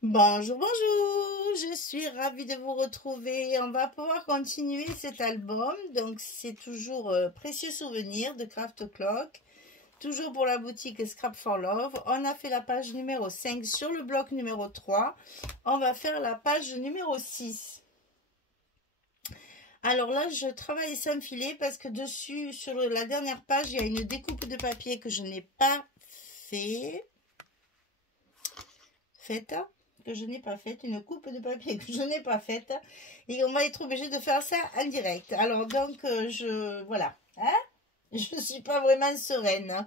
Bonjour, bonjour, je suis ravie de vous retrouver. On va pouvoir continuer cet album. Donc, c'est toujours Précieux Souvenirs de Craft Clock. Toujours pour la boutique Scrap for Love. On a fait la page numéro 5 sur le bloc numéro 3. On va faire la page numéro 6. Alors là, je travaille sans filet parce que dessus, sur la dernière page, il y a une découpe de papier que je n'ai pas faite. Une coupe de papier que je n'ai pas faite, et on va être obligé de faire ça en direct. Alors donc voilà, hein, je suis pas vraiment sereine.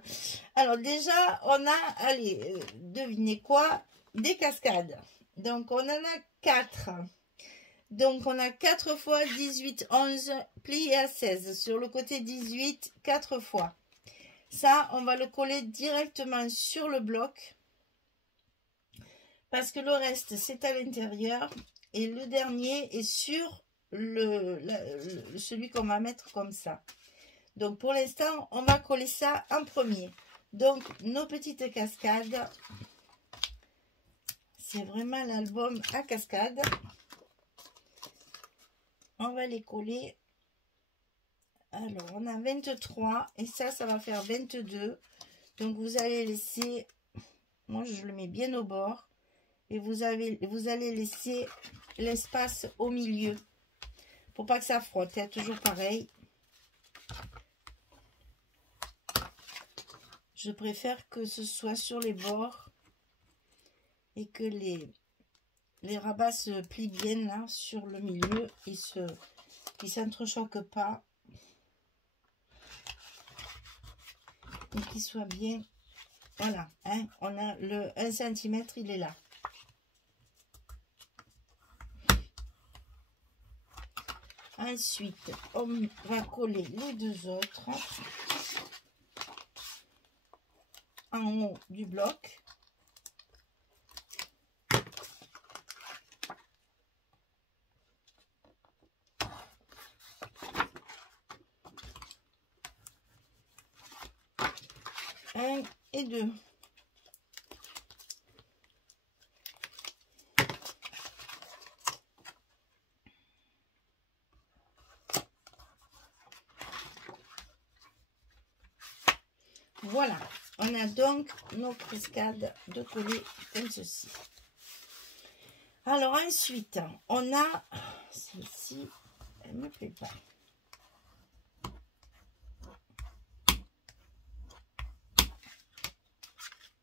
Alors déjà on a, allez, devinez quoi, des cascades. Donc on en a 4. Donc on a 4 fois 18, 11 plié à 16 sur le côté 18, 4 fois. Ça on va le coller directement sur le bloc, parce que le reste c'est à l'intérieur et le dernier est sur celui qu'on va mettre comme ça. Donc pour l'instant on va coller ça en premier. Donc nos petites cascades, c'est vraiment l'album à cascades. On va les coller. Alors on a 23 et ça va faire 22. Donc vous allez laisser, moi je le mets bien au bord, et vous allez laisser l'espace au milieu pour pas que ça frotte, hein, toujours pareil. Je préfère que ce soit sur les bords et que les rabats se plient bien là sur le milieu et qu'ils s'entrechoquent pas et qu'ils soient bien. Voilà, hein, on a le 1 cm, il est là. Ensuite, on va coller les deux autres en haut du bloc. Un et deux. Voilà, on a donc nos cascades de coller comme ceci. Alors ensuite, on a celle-ci, elle me plaît pas.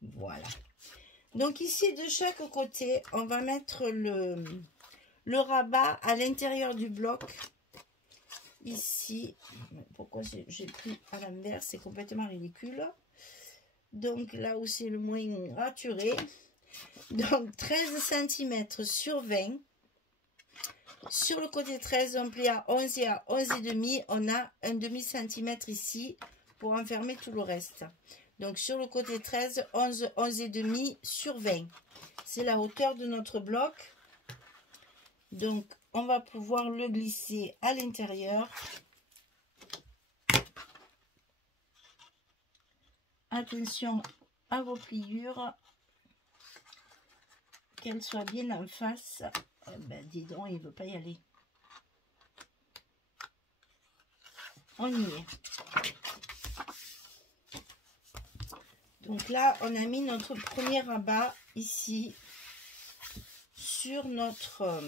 Voilà. Donc ici, de chaque côté, on va mettre le rabat à l'intérieur du bloc. Ici, pourquoi j'ai pris à l'envers, c'est complètement ridicule. Donc là où c'est le moins raturé. Donc 13 cm sur 20. Sur le côté 13, on plie à 11 et à 11,5. On a un demi-centimètre ici pour enfermer tout le reste. Donc sur le côté 13, 11, 11,5 sur 20. C'est la hauteur de notre bloc. Donc on va pouvoir le glisser à l'intérieur. Attention à vos pliures, qu'elles soient bien en face. Ben, dis donc, il ne veut pas y aller. On y est. Donc là, on a mis notre premier rabat ici sur notre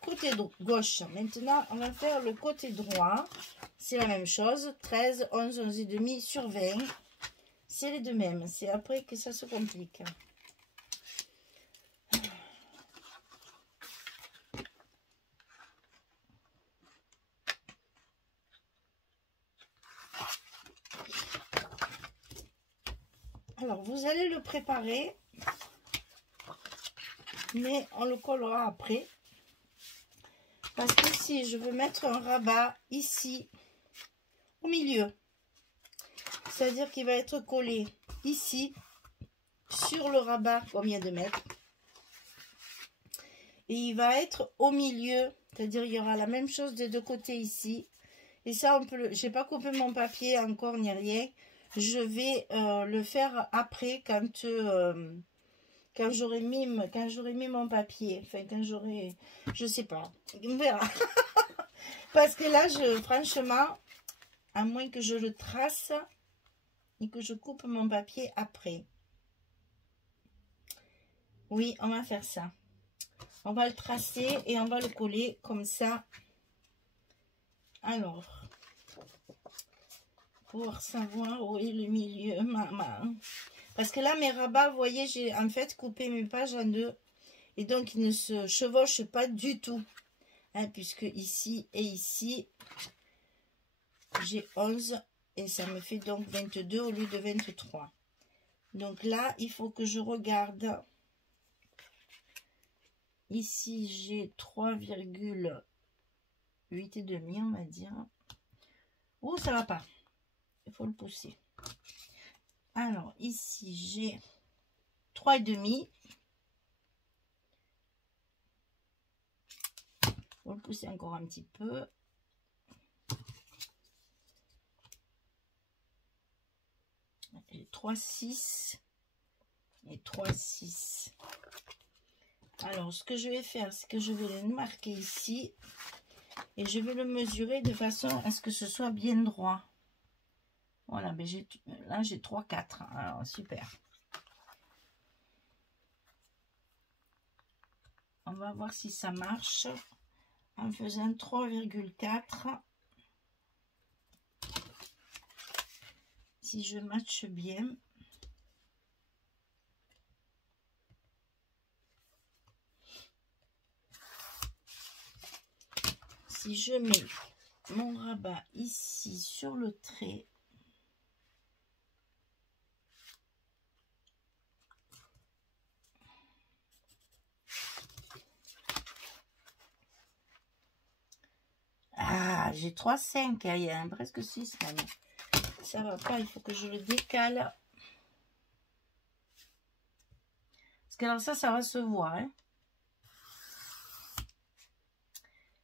côté gauche. Maintenant, on va faire le côté droit. C'est la même chose. 13, 11, 11,5 sur 20. C'est les deux mêmes. C'est après que ça se complique. Alors, vous allez le préparer, mais on le collera après. Parce que si je veux mettre un rabat ici, au milieu, c'est-à-dire qu'il va être collé ici, sur le rabat qu'on vient de mettre. Et il va être au milieu, c'est-à-dire il y aura la même chose des deux côtés ici. Et ça, on peut j'ai pas coupé mon papier encore ni rien. Je vais le faire après quand quand j'aurai mis mon papier, enfin quand j'aurai, je sais pas, on verra. Parce que là, franchement, à moins que je le trace et que je coupe mon papier après. Oui, on va faire ça. On va le tracer et on va le coller comme ça. Alors, pour savoir où est le milieu, maman. Parce que là, mes rabats, vous voyez, j'ai en fait coupé mes pages en deux. Et donc, ils ne se chevauchent pas du tout. Hein, puisque ici et ici, j'ai 11. Et ça me fait donc 22 au lieu de 23. Donc là, il faut que je regarde. Ici, j'ai 3,8 et demi, on va dire. Oh, ça va pas. Il faut le pousser. Alors, ici, j'ai 3,5. Il faut le pousser encore un petit peu. J'ai 3,6 et 3,6. Alors, ce que je vais faire, c'est que je vais le marquer ici et je vais le mesurer de façon à ce que ce soit bien droit. Voilà, mais là j'ai 3,4. Alors, super. On va voir si ça marche en faisant 3,4. Si je matche bien. Si je mets mon rabat ici sur le trait, ah, j'ai 3,5, il y a presque 6 même. Ça va pas, il faut que je le décale. Parce que alors ça va se voir. Hein.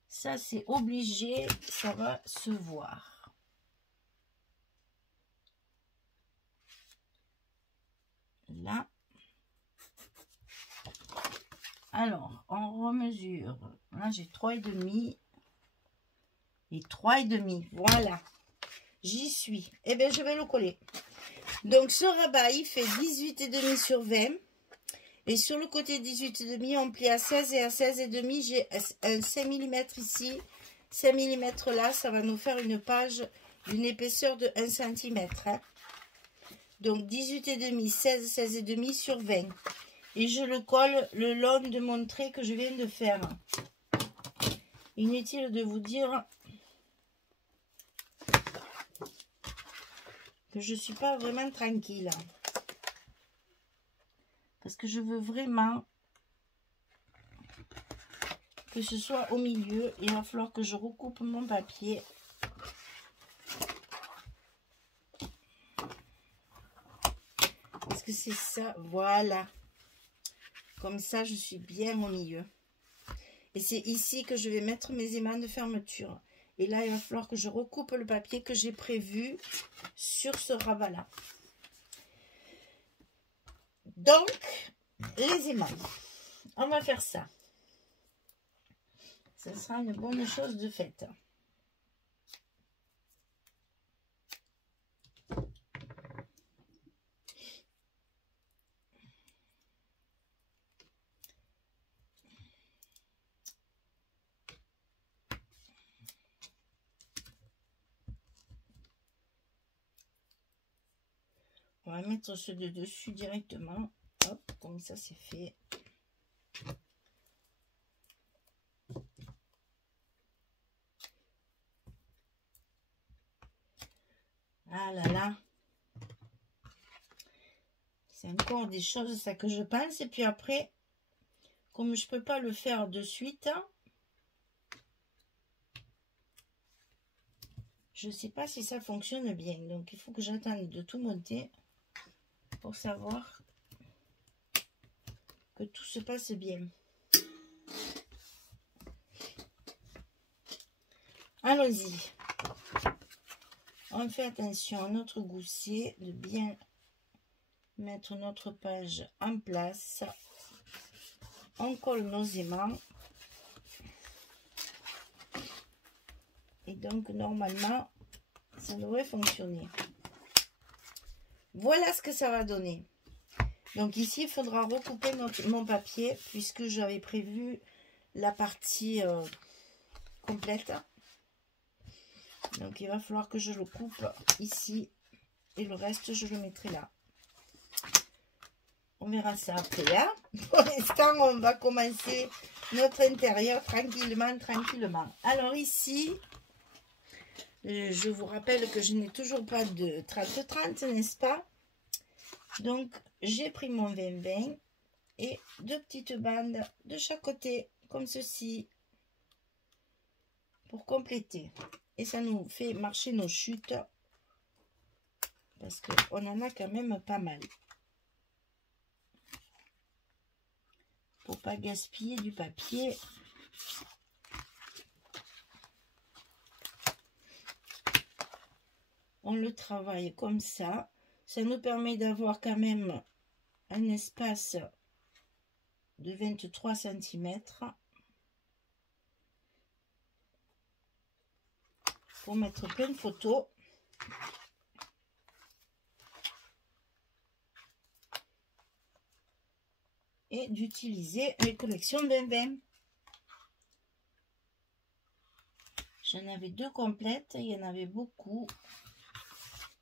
Ça, c'est obligé, ça va se voir. Là. Alors, on remesure. Là, j'ai 3,5 et 3,5. Voilà. J'y suis. Eh bien, je vais le coller. Donc, ce rabat, il fait 18,5 sur 20. Et sur le côté 18,5, on plie à 16 et à 16,5, j'ai un 5 mm ici. 5 mm là, ça va nous faire une page d'une épaisseur de 1 cm. Hein. Donc, 18,5, 16, 16,5 sur 20. Et je le colle le long de mon trait que je viens de faire. Inutile de vous dire que je ne suis pas vraiment tranquille. Parce que je veux vraiment que ce soit au milieu. Il va falloir que je recoupe mon papier. Parce que c'est ça, voilà. Comme ça, je suis bien au milieu. Et c'est ici que je vais mettre mes aimants de fermeture. Et là, il va falloir que je recoupe le papier que j'ai prévu sur ce rabat-là. Donc, les aimants. On va faire ça. Ce sera une bonne chose de faite. On va mettre ceux de dessus directement. Hop, comme ça c'est fait. Ah là là. C'est encore des choses ça que je pense. Et puis après, comme je peux pas le faire de suite, je sais pas si ça fonctionne bien. Donc il faut que j'attende de tout monter pour savoir que tout se passe bien. Allons-y. On fait attention à notre gousset, de bien mettre notre page en place. on colle nos aimants. Et donc, normalement, ça devrait fonctionner. Voilà ce que ça va donner. Donc ici, il faudra recouper mon papier puisque j'avais prévu la partie complète. Donc il va falloir que je le coupe ici et le reste, je le mettrai là. On verra ça après. Hein. Pour l'instant, on va commencer notre intérieur tranquillement, tranquillement. Alors ici, je vous rappelle que je n'ai toujours pas de 30-30, n'est-ce pas? Donc, j'ai pris mon 20-20 et 2 petites bandes de chaque côté, comme ceci, pour compléter. Et ça nous fait marcher nos chutes, parce qu'on en a quand même pas mal. Pour pas gaspiller du papier. On le travaille comme ça. Ça nous permet d'avoir quand même un espace de 23 cm pour mettre plein de photos. Et d'utiliser les collections 20-20. J'en avais 2 complètes, il y en avait beaucoup.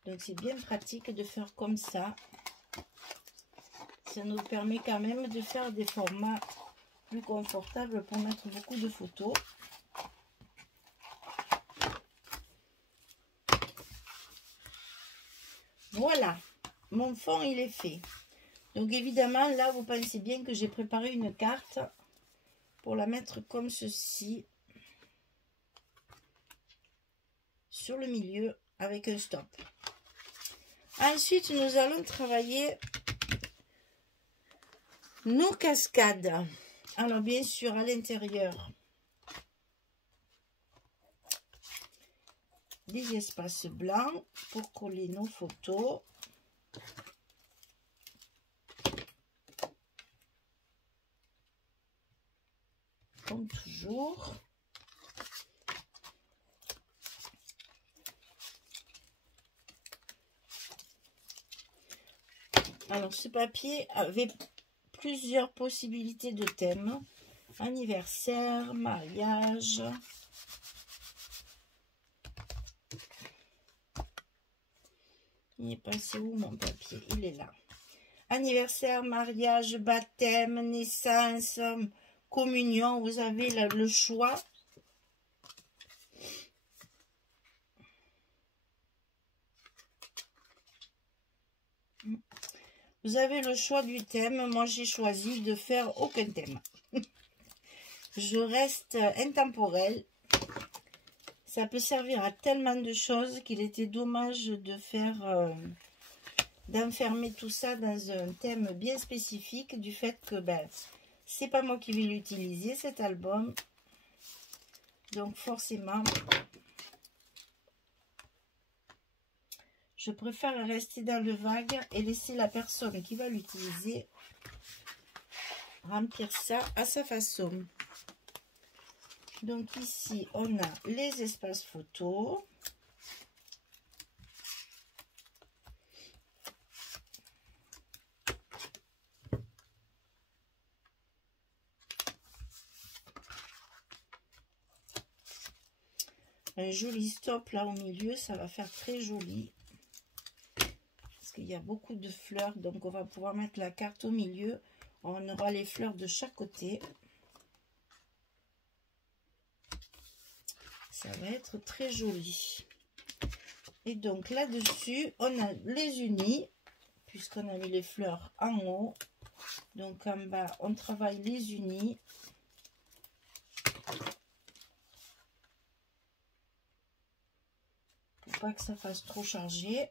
Donc c'est bien pratique de faire comme ça. Ça nous permet quand même de faire des formats plus confortables pour mettre beaucoup de photos. Voilà, mon fond il est fait. Donc évidemment là vous pensez bien que j'ai préparé une carte pour la mettre comme ceci sur le milieu avec un stop. Ensuite nous allons travailler nos cascades. Alors bien sûr à l'intérieur des espaces blancs pour coller nos photos. Comme toujours. Alors ce papier avait plusieurs possibilités de thèmes. Anniversaire, mariage. Il est passé où mon papier? Il est là. Anniversaire, mariage, baptême, naissance, communion. Vous avez le choix. Vous avez le choix du thème. Moi, j'ai choisi de faire aucun thème. Je reste intemporelle. Ça peut servir à tellement de choses qu'il était dommage de faire, d'enfermer tout ça dans un thème bien spécifique du fait que ben, c'est pas moi qui vais l'utiliser cet album. Donc forcément, je préfère rester dans le vague et laisser la personne qui va l'utiliser remplir ça à sa façon. Donc ici, on a les espaces photos. Un joli stop là au milieu, ça va faire très joli. Parce qu'il y a beaucoup de fleurs, donc on va pouvoir mettre la carte au milieu. On aura les fleurs de chaque côté. Ça va être très joli. Et donc là-dessus, on a les unis, puisqu'on a mis les fleurs en haut. Donc en bas, on travaille les unis. Pour pas que ça fasse trop chargé.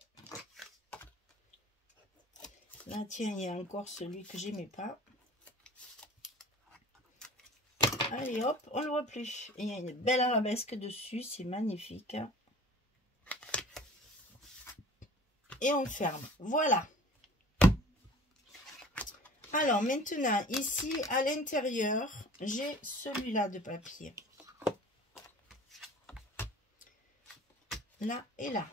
Là, tiens, il y a encore celui que j'aimais pas. Allez, hop, on ne le voit plus. Il y a une belle arabesque dessus, c'est magnifique. Et on ferme. Voilà. Alors maintenant, ici à l'intérieur, j'ai celui-là de papier. Là et là.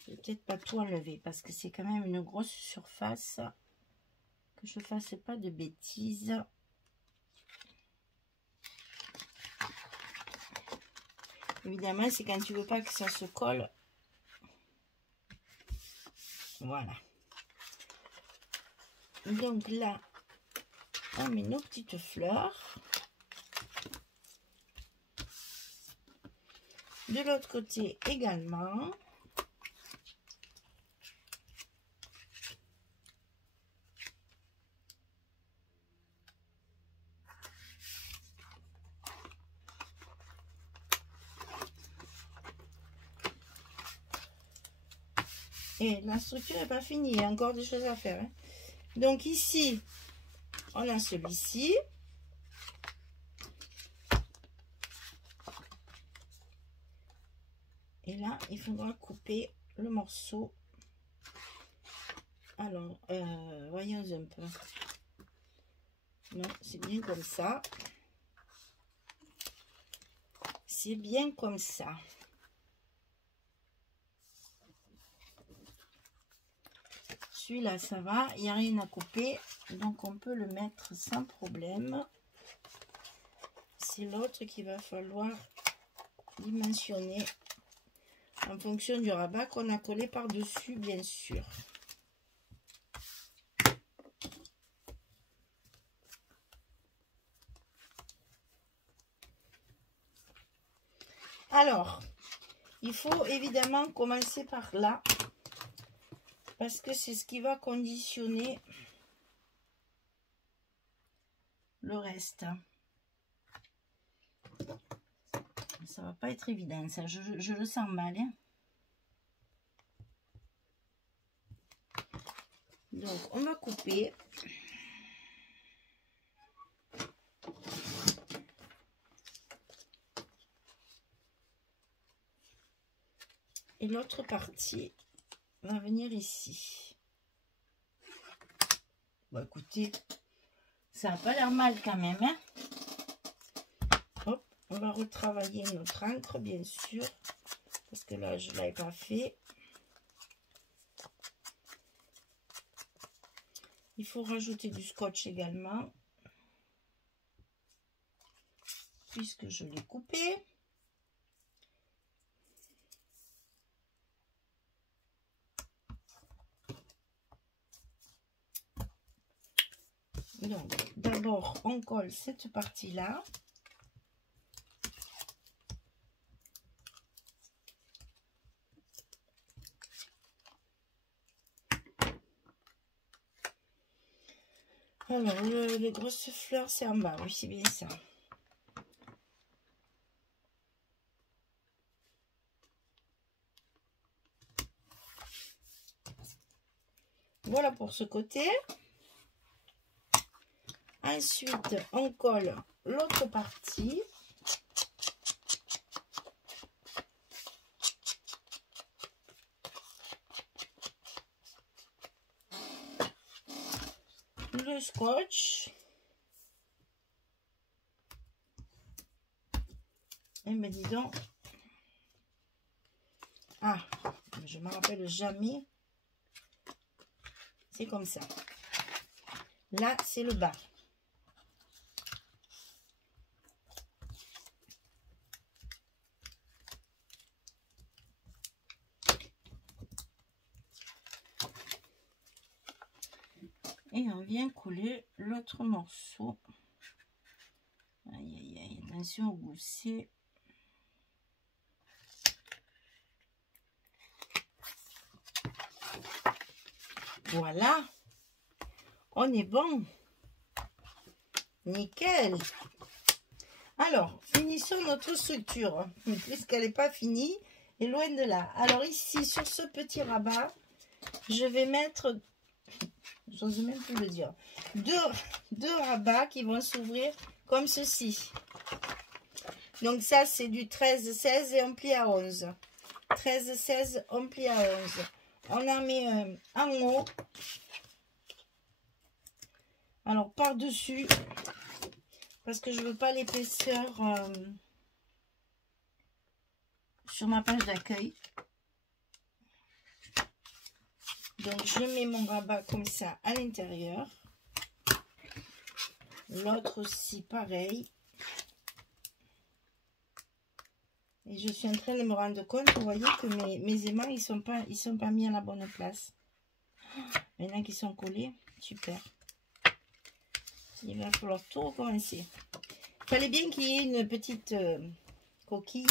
Je vais peut-être pas tout enlever parce que c'est quand même une grosse surface. Que je fasse pas de bêtises. Évidemment, c'est quand tu veux pas que ça se colle. Voilà. Donc là, on met nos petites fleurs. De l'autre côté également. Et la structure n'est pas finie, il y a encore des choses à faire. Hein. Donc ici, on a celui-ci. Et là, il faudra couper le morceau. Alors, voyons un peu. Non, c'est bien comme ça. C'est bien comme ça. Celui-là, ça va, il n'y a rien à couper, donc on peut le mettre sans problème. C'est l'autre qu'il va falloir dimensionner en fonction du rabat qu'on a collé par-dessus, bien sûr. Alors, il faut évidemment commencer par là. Parce que c'est ce qui va conditionner le reste. Ça va pas être évident, ça. Je le sens mal. Hein. Donc, on va couper. Et l'autre partie va venir ici. Bon, écoutez, ça n'a pas l'air mal quand même. Hein. Hop, on va retravailler notre encre, bien sûr. Parce que là, je ne l'avais pas fait. Il faut rajouter du scotch également. Puisque je l'ai coupé. Donc, d'abord, on colle cette partie-là. Alors, les grosses fleurs, c'est en bas. Oui, c'est bien ça. Voilà pour ce côté. Ensuite, on colle l'autre partie. Le scotch. Et me dis donc. Ah, je ne me rappelle jamais. C'est comme ça. Là, c'est le bas. Et on vient coller l'autre morceau. Aïe, aïe, aïe, attention au gousset. Voilà. On est bon. Nickel. Alors, finissons notre structure. Puisqu'elle n'est pas finie. Et loin de là. Alors ici, sur ce petit rabat, je vais mettre... j'ose même plus le dire, deux rabats qui vont s'ouvrir comme ceci. Donc ça, c'est du 13-16 et on plie à 11. 13-16, on plie à 11. On en met un en haut. Alors, par-dessus, parce que je ne veux pas l'épaisseur sur ma page d'accueil. Donc, je mets mon rabat comme ça à l'intérieur. L'autre aussi, pareil. Et je suis en train de me rendre compte, vous voyez que mes aimants, ils sont pas mis à la bonne place. Maintenant qu'ils sont collés, super. Il va falloir tout recommencer. Il fallait bien qu'il y ait une petite coquille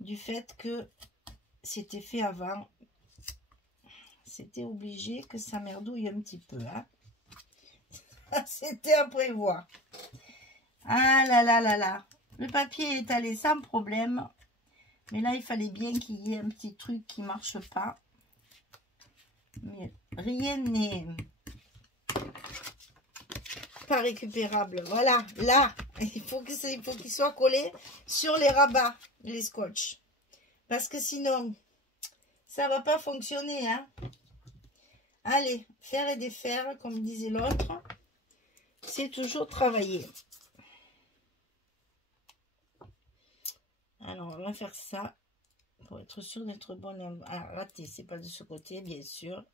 du fait que c'était fait avant. C'était obligé que ça merdouille un petit peu. Hein. C'était à prévoir. Ah là là là là. Le papier est allé sans problème. Mais là, il fallait bien qu'il y ait un petit truc qui ne marche pas. Mais rien n'est pas récupérable. Voilà, là, il faut qu'il soit collé sur les rabats, les scotch. Parce que sinon, ça ne va pas fonctionner. Hein. Allez, faire et défaire, comme disait l'autre, c'est toujours travailler. Alors, on va faire ça pour être sûr d'être bonne. Alors, raté, c'est pas de ce côté, bien sûr.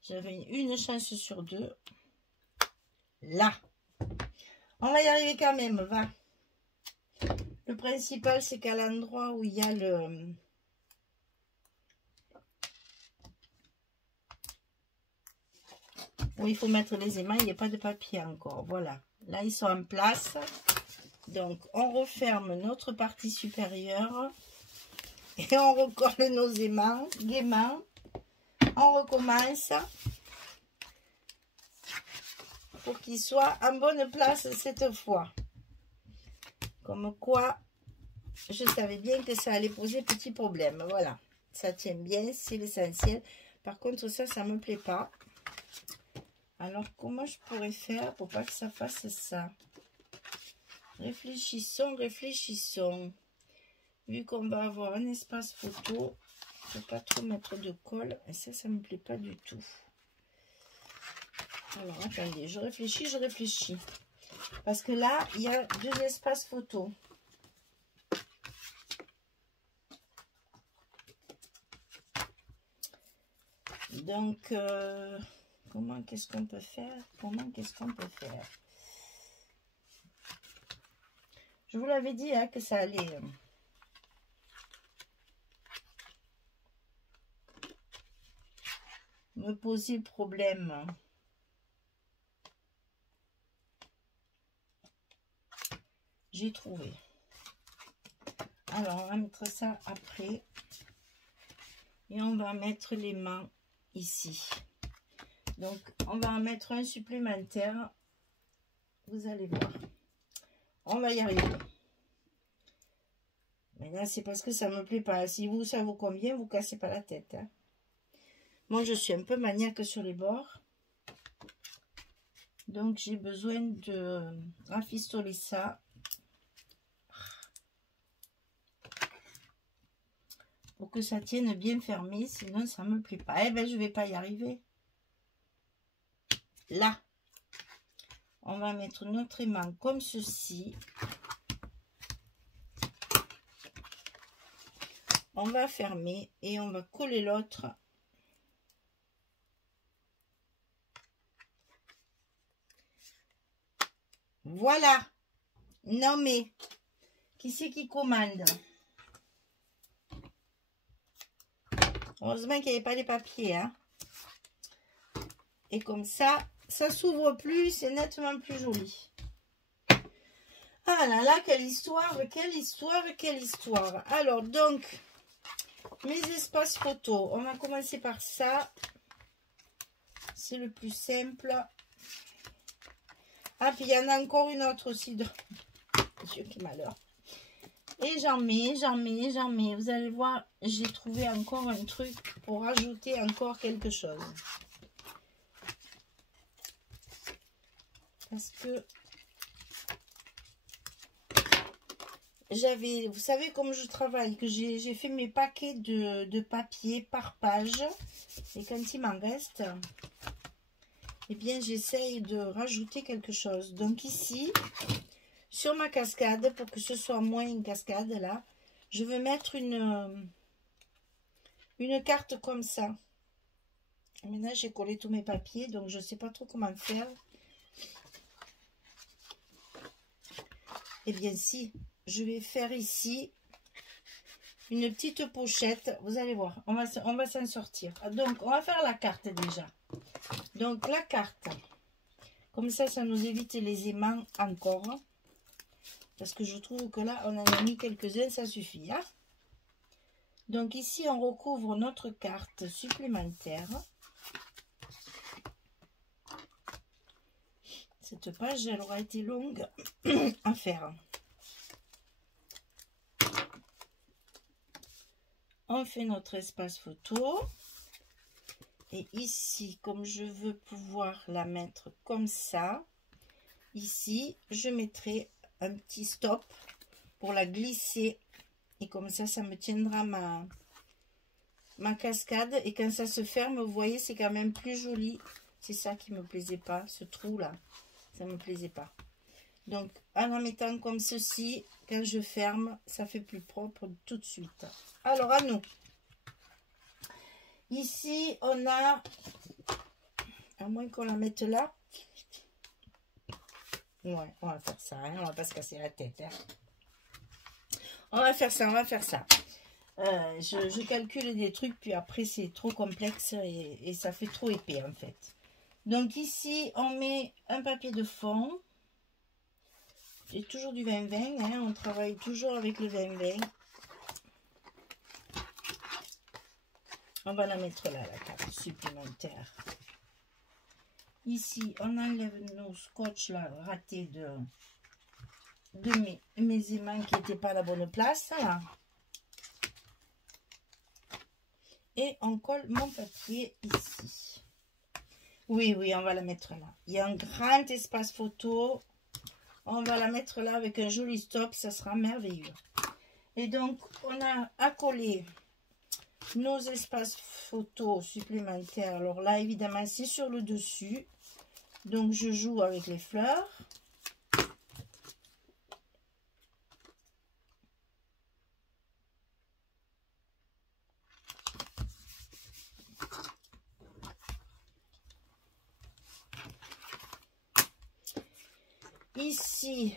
J'avais une chance sur 2. Là. On va y arriver quand même, va. Le principal, c'est qu'à l'endroit où il y a le... où il faut mettre les aimants, il n'y a pas de papier encore. Voilà. Là, ils sont en place. Donc, on referme notre partie supérieure et on recolle nos aimants gaiement. On recommence pour qu'ils soient en bonne place cette fois. Comme quoi, je savais bien que ça allait poser petit problème. Voilà, ça tient bien, c'est l'essentiel. Par contre, ça ne me plaît pas. Alors, comment je pourrais faire pour pas que ça fasse ça? Réfléchissons, réfléchissons. Vu qu'on va avoir un espace photo, je ne peux pas trop mettre de colle. Et ça ne me plaît pas du tout. Alors, attendez, je réfléchis, je réfléchis. Parce que là, il y a 2 espaces photo. Donc, comment, qu'est-ce qu'on peut faire? Comment, qu'est-ce qu'on peut faire? Je vous l'avais dit hein, que ça allait... me poser problème. J'ai trouvé. Alors, on va mettre ça après. Et on va mettre les mains ici. Donc, on va en mettre un supplémentaire. Vous allez voir. On va y arriver. Mais là, c'est parce que ça me plaît pas. Si vous, ça vous convient, vous cassez pas la tête. Hein. Moi, je suis un peu maniaque sur les bords. Donc, j'ai besoin de rafistoler ça. Pour que ça tienne bien fermé. Sinon, ça me plaît pas. Eh bien, je vais pas y arriver. Là. On va mettre notre aimant comme ceci. On va fermer et on va coller l'autre. Voilà. Non mais, qui c'est qui commande? Heureusement qu'il n'y avait pas les papiers. Hein. Et comme ça, ça s'ouvre plus, c'est nettement plus joli. Ah là là, quelle histoire, quelle histoire, quelle histoire. Alors, donc, mes espaces photos. On va commencer par ça. C'est le plus simple. Ah, puis il y en a encore une autre aussi. Dieu, quel malheur. Et j'en mets. Vous allez voir, j'ai trouvé encore un truc pour rajouter encore quelque chose. Parce que j'avais, vous savez comme je travaille, que j'ai fait mes paquets de papier par page. Et quand il m'en reste, eh bien j'essaye de rajouter quelque chose. Donc ici, sur ma cascade, pour que ce soit moins une cascade là, je vais mettre une carte comme ça. Maintenant j'ai collé tous mes papiers, donc je ne sais pas trop comment faire. Eh bien si, je vais faire ici une petite pochette. Vous allez voir, on va s'en sortir. Donc on va faire la carte déjà. Donc la carte, comme ça nous évite les aimants encore. Parce que je trouve que là, on en a mis quelques-uns, ça suffit. Hein? Donc ici, on recouvre notre carte supplémentaire. Cette page, elle aura été longue à faire. On fait notre espace photo. Et ici, comme je veux pouvoir la mettre comme ça, ici, je mettrai un petit stop pour la glisser. Et comme ça, ça me tiendra ma cascade. Et quand ça se ferme, vous voyez, c'est quand même plus joli. C'est ça qui me plaisait pas, ce trou-là. Ça me plaisait pas. Donc, en la mettant comme ceci, quand je ferme, ça fait plus propre tout de suite. Alors, à nous. Ici, on a, à moins qu'on la mette là. Ouais, on va faire ça, hein, on va pas se casser la tête. Hein. On va faire ça, on va faire ça. Je calcule des trucs, puis après, c'est trop complexe et ça fait trop épais, en fait. Donc ici, on met un papier de fond. J'ai toujours du 20-20, hein, on travaille toujours avec le 20-20. On va la mettre là, la carte supplémentaire. Ici, on enlève nos scotch là, ratés de mes aimants qui n'étaient pas à la bonne place. Là. Et on colle mon papier ici. Oui, on va la mettre là. Il y a un grand espace photo. On va la mettre là avec un joli stop. Ça sera merveilleux. Et donc, on a à coller nos espaces photos supplémentaires. Alors là, évidemment, c'est sur le dessus. Donc, je joue avec les fleurs. Ici,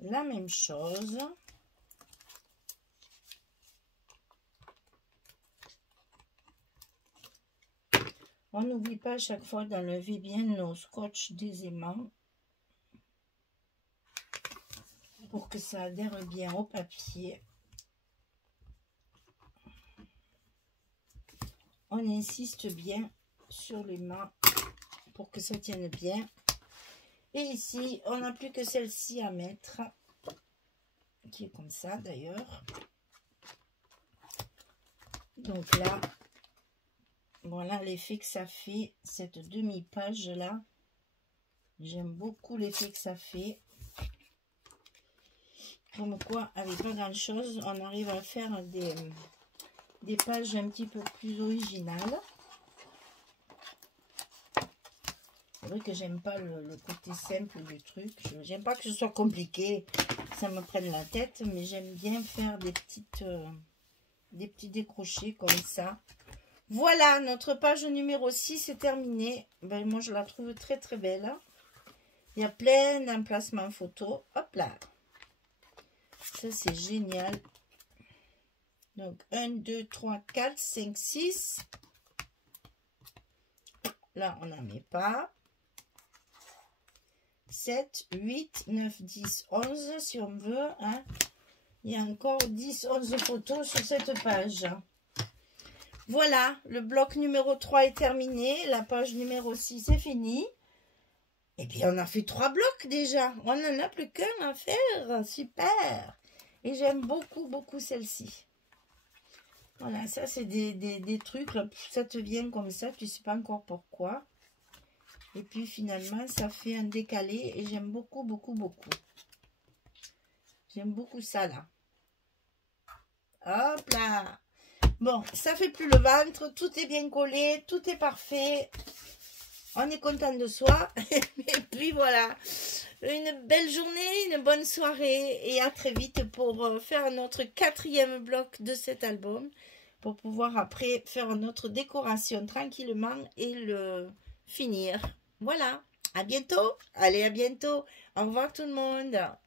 la même chose. On n'oublie pas à chaque fois d'enlever bien nos scotch des aimants pour que ça adhère bien au papier. On insiste bien sur les mains pour que ça tienne bien. Et ici, on n'a plus que celle-ci à mettre, qui est comme ça d'ailleurs. Donc là, voilà l'effet que ça fait, cette demi-page là. J'aime beaucoup l'effet que ça fait. Comme quoi, avec pas grand chose, on arrive à faire des pages un petit peu plus originales. C'est vrai que j'aime pas le côté simple du truc. J'aime pas que ce soit compliqué, que ça me prenne la tête, mais j'aime bien faire des petits décrochés comme ça. Voilà, notre page numéro 6 est terminée. Ben, moi, je la trouve très très belle. Il y a plein d'emplacements photos. Hop là. Ça, c'est génial. Donc, 1, 2, 3, 4, 5, 6. Là, on n'en met pas. 7, 8, 9, 10, 11, si on veut. Hein. Il y a encore 10, 11 photos sur cette page. Voilà, le bloc numéro 3 est terminé. La page numéro 6 est finie. Et puis, on a fait 3 blocs déjà. On n'en a plus qu'un à faire. Super. Et j'aime beaucoup, beaucoup celle-ci. Voilà, ça, c'est des trucs. Là, ça te vient comme ça. Tu ne sais pas encore pourquoi. Et puis, finalement, ça fait un décalé. Et j'aime beaucoup, beaucoup, beaucoup. J'aime beaucoup ça, là. Hop là. Bon, ça fait plus le ventre. Tout est bien collé. Tout est parfait. On est content de soi. Et puis voilà. Une belle journée, une bonne soirée. Et à très vite pour faire notre 4e bloc de cet album. Pour pouvoir après faire notre décoration tranquillement et le finir. Voilà. À bientôt. Allez, à bientôt. Au revoir tout le monde.